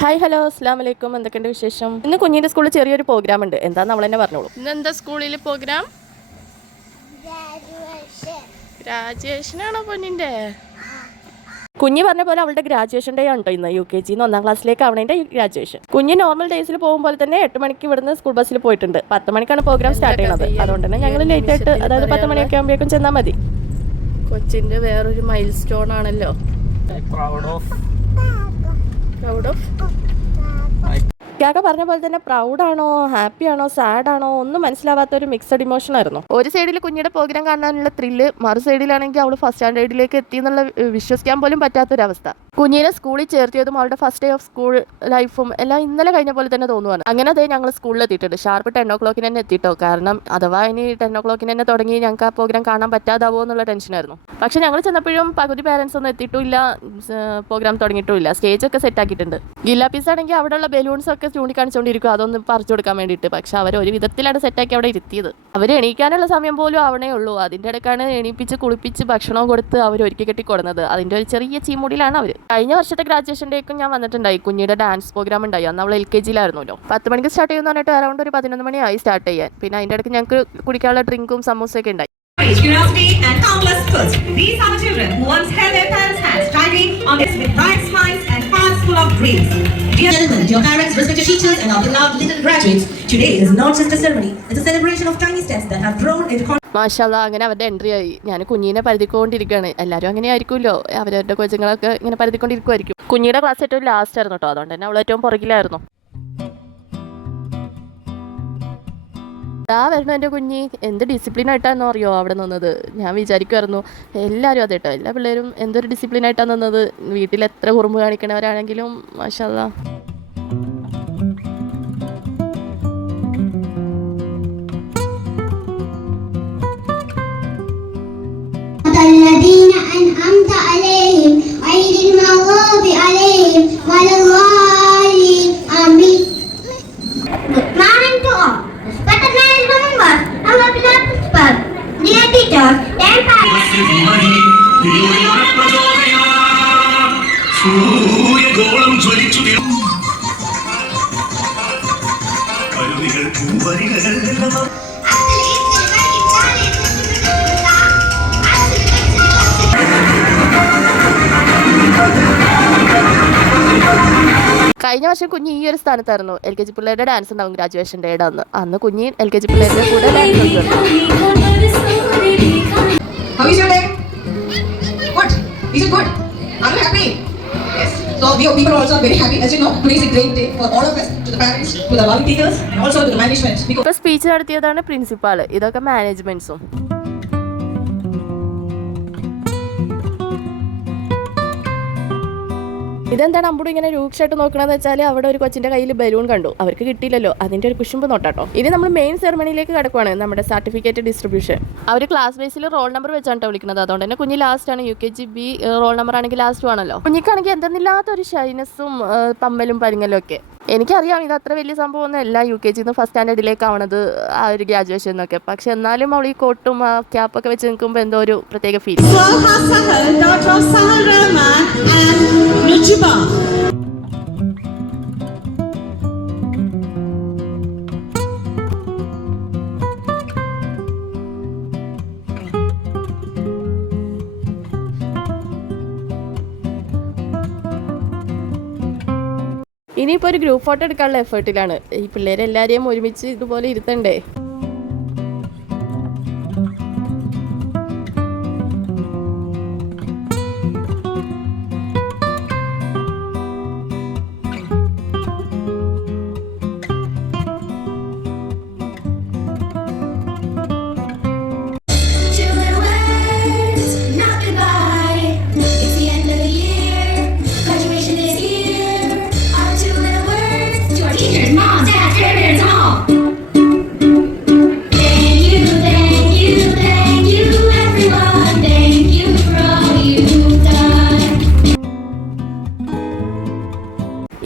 Hi hello അസ്സാം വലൈക്കും. എന്തൊക്കെയുണ്ട് വിശേഷം? ഇന്ന് കുഞ്ഞിൻ്റെ സ്കൂളിൽ ചെറിയൊരു പ്രോഗ്രാം ഉണ്ട്. എന്താന്ന് നമ്മൾ തന്നെ പറഞ്ഞോളൂ. ഇന്ന് എന്താ സ്കൂളിൽ പ്രോഗ്രാം? ഗ്രാജുവേഷനാണോ പൊന്നിൻ്റെ? കുഞ്ഞ് പറഞ്ഞ പോലെ അവളുടെ ഗ്രാജുവേഷൻ ഡേ ആണ് ഇന്ന്. UKG 1ാം ക്ലാസ്സിലേക്ക് അവണേൻ്റെ ഗ്രാജുവേഷൻ. കുഞ്ഞ് നോർമൽ ഡേയ്സിൽ പോകുമ്പോൾ തന്നെ 8 മണിക്ക് ഇവിടുന്ന് സ്കൂൾ ബസ്സിൽ പോയിട്ടുണ്ട്. 10 മണിക്കാണ് പ്രോഗ്രാം സ്റ്റാർട്ട് ചെയ്യുന്നത്. അതുകൊണ്ട് തന്നെ ഞങ്ങൾ ലേറ്റ് ആയിട്ട്, അതായത് 10 മണിയൊക്കെ ആകുമ്പോഴേക്കും ചെന്നാൽ മതി. കൊച്ചിൻ്റെ വേറൊരു മൈൽ സ്റ്റോൺ ആണല്ലോ. പ്രൗഡ് ഓഫ് കാക്ക പറഞ്ഞ പോലെ തന്നെ പ്രൗഡാണോ, ഹാപ്പി ആണോ, സാഡ് ആണോ ഒന്നും മനസ്സിലാവാത്ത ഒരു മിക്സഡ് ഇമോഷൻ ആയിരുന്നു. ഒരു സൈഡിൽ കുഞ്ഞിയുടെ പ്രോഗ്രാം കാണാനുള്ള ത്രില്ല്, മറു സൈഡിലാണെങ്കിൽ അവൾ ഫസ്റ്റ് സ്റ്റാൻഡേർഡിലേക്ക് എത്തി എന്നുള്ള വിശ്വസിക്കാൻ പോലും പറ്റാത്തൊരവസ്ഥ. കുഞ്ഞിനെ സ്കൂളിൽ ചേർത്തിയതും അവളുടെ ഫസ്റ്റ് ഡേ ഓഫ് സ്കൂൾ ലൈഫും എല്ലാം ഇന്നലെ കഴിഞ്ഞ പോലെ തന്നെ തോന്നുവാണ്. അങ്ങനെ അതേ ഞങ്ങൾ സ്കൂളിൽ എത്തിയിട്ടുണ്ട്. ഷാർപ്പ് 10 o'clock തന്നെ എത്തിയിട്ടോ. കാരണം അഥവാ ഇനി 10 o'clock തന്നെ തുടങ്ങി ഞങ്ങൾക്ക് ആ പ്രോഗ്രാം കാണാൻ പറ്റാതാവോ എന്നുള്ള ടെൻഷനായിരുന്നു. പക്ഷെ ഞങ്ങൾ ചെന്നപ്പോഴും പകുതി പാരൻസ് ഒന്നും എത്തിയിട്ടുമില്ല, പ്രോഗ്രാം തുടങ്ങിയിട്ടുമില്ല. സ്റ്റേജൊക്കെ സെറ്റ് ആക്കിയിട്ടുണ്ട്. ജില്ലാ പീസ് ആണെങ്കിൽ അവിടെയുള്ള ബലൂൺസ് ഒക്കെ ചൂണ്ടിക്കാണിച്ചുകൊണ്ടിരിക്കും, അതൊന്ന് പറിച്ചു കൊടുക്കാൻ വേണ്ടിയിട്ട്. പക്ഷെ അവർ ഒരു വിധത്തിലാണ് സെറ്റാക്കി അവിടെ ഇരുത്തിയത്. അവർ എണീക്കാനുള്ള സമയം പോലും ആവണേ ഉള്ളൂ. അതിൻ്റെ ഇടയ്ക്കാണ് എണീപ്പിച്ച് കുളിപ്പിച്ച് ഭക്ഷണവും കൊടുത്ത് അവർ ഒരുക്കി കെട്ടി കൊടുക്കുന്നത്. അതിൻ്റെ ഒരു ചെറിയ ചീമുടിയിലാണ് അവർ. കഴിഞ്ഞ വർഷത്തെ ഗ്രാജുവേഷൻ ഡേക്കും ഞാൻ വന്നിട്ടുണ്ടായി. കുഞ്ഞിയുടെ ഡാൻസ് പ്രോഗ്രാം ഉണ്ടായി. അന്ന് അവൾ LKG-ലായിരുന്നല്ലോ. 10 മണിക്ക് സ്റ്റാർട്ട് ചെയ്യുന്ന പറഞ്ഞിട്ട് അറൗണ്ട് ഒരു 11 മണിയായി സ്റ്റാർട്ട് ചെയ്യാൻ. പിന്നെ അതിൻ്റെ ഇടയ്ക്ക് ഞങ്ങൾക്ക് കുടിക്കാനുള്ള ഡ്രിങ്കും സമൂസയൊക്കെ ഉണ്ടായി. Curiosity and countless thirst. These are the children who once held their parents' hands, striving on this with bright smiles and hearts full of dreams. Dear gentlemen, dear parents, respected teachers, and our beloved little graduates, today is not just a ceremony; it's a celebration of tiny steps that have grown into. മാഷാല്ലാ, അങ്ങനെ അവരുടെ entry ആയി. ഞാൻ കുഞ്ഞിനെ പരുതിക്കൊണ്ടിരിക്കുകയാണ്. എല്ലാവരും അങ്ങനെ ആയിരിക്കുമല്ലോ, അവരവരുടെ കൊച്ചുങ്ങളൊക്കെ ഇങ്ങനെ പരുതിക്കൊണ്ടിരിക്കുമായിരിക്കും. കുഞ്ഞിയുടെ ക്ലാസ് ഏറ്റവും ലാസ്റ്റ് ആയിരുന്നു കേട്ടോ. അതുകൊണ്ട് തന്നെ അവൾ ഏറ്റവും പുറകിലായിരുന്നു. വരുന്നു എൻ്റെ കുഞ്ഞി. എന്ത് ഡിസിപ്ലിനായിട്ടാണെന്നോ അറിയോ അവിടെ നിന്നത്. ഞാൻ വിചാരിക്കുമായിരുന്നു എല്ലാവരും അതെ കേട്ടോ, എല്ലാ പിള്ളേരും എന്തൊരു ഡിസിപ്ലിനായിട്ടാണ് നിന്നത്. വീട്ടിൽ എത്ര കുറുമ്പ് കാണിക്കണവരാണെങ്കിലും മാഷാല്ലാ. കഴിഞ്ഞ വർഷം കുഞ്ഞ് ഈ ഒരു സ്ഥാനത്തായിരുന്നു. LKG പിള്ളേരുടെ ഡാൻസ് ഉണ്ടാവും ഗ്രാജുവേഷൻ ഡേയുടെ അന്ന് കുഞ്ഞ് LKG പിള്ളേരുടെ കൂടെ ഡാൻസ് കളിക്കും. How is your day? What? Is it good? Are you happy? Yes. So we people are also very happy. As you know, today is a great day for all of us, to the parents, to the loving teachers, and also to the management. ഇപ്പോൾ speech നടത്തിയതാണ് principal. ഇതൊക്കെ മാനേജ്മെന്റ്സും. ഇതെന്താണ് അമ്പൂടെ ഇങ്ങനെ രൂക്ഷമായിട്ട് നോക്കണമെന്ന് വെച്ചാൽ അവിടെ ഒരു കൊച്ചിൻ്റെ കയ്യിൽ ബലൂൺ കണ്ടു. അവർക്ക് കിട്ടിയില്ലല്ലോ, അതിൻ്റെ ഒരു കുശുമ്പ് നോട്ടാട്ടോ. ഇനി നമ്മൾ മെയിൻ സെറമണിയിലേക്ക് കിടക്കുവാണ്, നമ്മുടെ സർട്ടിഫിക്കറ്റ് ഡിസ്ട്രിബ്യൂഷൻ. അവർ ക്ലാസ് ബേസിൽ റോൾ നമ്പർ വെച്ചാണ് വിളിക്കുന്നത്. അതുകൊണ്ട് തന്നെ കുഞ്ഞ് ലാസ്റ്റ് ആണ്. UKG-B റോൾ നമ്പർ ആണെങ്കിൽ ലാസ്റ്റും ആണല്ലോ. കുഞ്ഞിക്കാണെങ്കിൽ എന്തെന്നില്ലാത്തൊരു ഷൈനസും പമ്മലും പരിങ്ങലും ഒക്കെ. എനിക്കറിയാം ഇത് അത്ര വലിയ സംഭവമൊന്നും അല്ല, UKG-ന്ന് ഫസ്റ്റ് സ്റ്റാൻഡേർഡിലേക്ക് ആവണത് ആ ഒരു ഗ്രാജുവേഷൻ എന്നൊക്കെ. പക്ഷെ എന്നാലും അവൾ ഈ കോട്ടും ആ ക്യാപ്പൊക്കെ വെച്ച് നിൽക്കുമ്പോൾ എന്തോ ഒരു പ്രത്യേക ഫീൽ. ഇനിയിപ്പോൾ ഒരു ഗ്രൂപ്പ് ഫോട്ടോ എടുക്കാനുള്ള എഫേർട്ടിലാണ്. ഈ പിള്ളേരെല്ലാവരെയും ഒരുമിച്ച് ഇതുപോലെ ഇരുത്തണ്ടേ.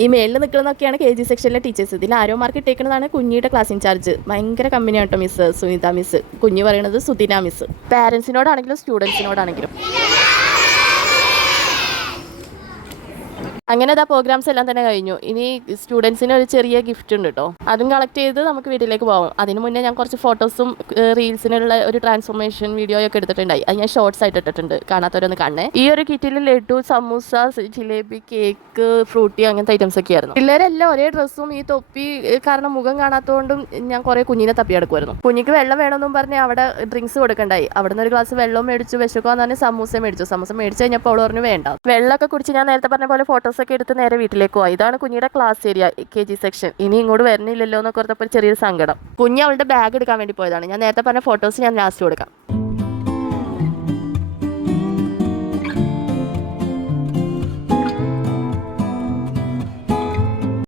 ഈ മേളിൽ നിൽക്കുന്നതൊക്കെയാണ് KG സെക്ഷനിലെ ടീച്ചേഴ്സ്. ഇതിൽ ആരോ മാർക്ക് ഇട്ടേക്കുന്നതാണ് കുഞ്ഞിയുടെ ക്ലാസ് ഇൻചാർജ്. ഭയങ്കര കമ്പനിയാണ് കേട്ടോ മിസ് സുനിത മിസ്. കുഞ്ഞ് പറയണത് സുദിന മിസ്. പാരൻസിനോടാണെങ്കിലും സ്റ്റുഡൻസിനോടാണെങ്കിലും. അങ്ങനെ ഇതാ പ്രോഗ്രാംസ് എല്ലാം തന്നെ കഴിഞ്ഞു. ഇനി സ്റ്റുഡൻസിന് ഒരു ചെറിയ ഗിഫ്റ്റ് ഉണ്ട് കേട്ടോ. അതും കളക്ട് ചെയ്ത് നമുക്ക് വീട്ടിലേക്ക് പോകാം. അതിന് മുന്നേ ഞാൻ കുറച്ച് ഫോട്ടോസും റീൽസിനുള്ള ഒരു ട്രാൻസ്ഫോർമേഷൻ വീഡിയോ ഒക്കെ എടുത്തിട്ടുണ്ടായി. അത് ഞാൻ ഷോർട്സ് ആയിട്ട് ഇട്ടിട്ടുണ്ട്, കാണാത്തവരൊന്ന് കാണണേ. ഈ ഒരു കിറ്റിൽ ലഡു, സമൂസ, ജിലേബി, കേക്ക്, ഫ്രൂട്ടി അങ്ങനത്തെ ഐറ്റംസ് ഒക്കെ ആയിരുന്നു. പിള്ളേരെല്ലാം ഒരേ ഡ്രസ്സും ഈ തൊപ്പി കാരണം മുഖം കാണാത്തതുകൊണ്ടും ഞാൻ കുറേ കുഞ്ഞിനെ തപ്പിയെടുക്കുമായിരുന്നു. കുഞ്ഞിക്ക് വെള്ളം വേണമെന്നും പറഞ്ഞ് അവിടെ ഡ്രിങ്ക്സ് കൊടുക്കണ്ടായി. അവിടെ നിന്ന് ഒരു ഗ്ലാസ് വെള്ളം മേടിച്ചു. വിശക്കുവാന്ന് പറഞ്ഞ് സമൂസ മേടിച്ചു. സമൂസ മേടിച്ച് കഴിഞ്ഞപ്പോൾ അവൾ പറഞ്ഞു വേണ്ട. വെള്ളമൊക്കെ കുടിച്ച് ഞാൻ നേരത്തെ പറഞ്ഞ പോലെ ഫോട്ടോസൊക്കെ എടുത്ത് നേരെ വീട്ടിലേക്ക് പോയി. ഇതാണ് കുഞ്ഞിയുടെ ക്ലാസ് ഏരിയ, KG സെക്ഷൻ. ഇനി ഇങ്ങോട്ട് വരുന്നില്ലല്ലോ എന്നൊക്കെ ഓർത്തപ്പോൾ ചെറിയൊരു സങ്കടം. കുഞ്ഞ് അവളുടെ ബാഗ് എടുക്കാൻ വേണ്ടി പോയതാണ്. ഞാൻ നേരത്തെ പറഞ്ഞ ഫോട്ടോസ് ഞാൻ ലാസ്റ്റ് കൊടുക്കാം.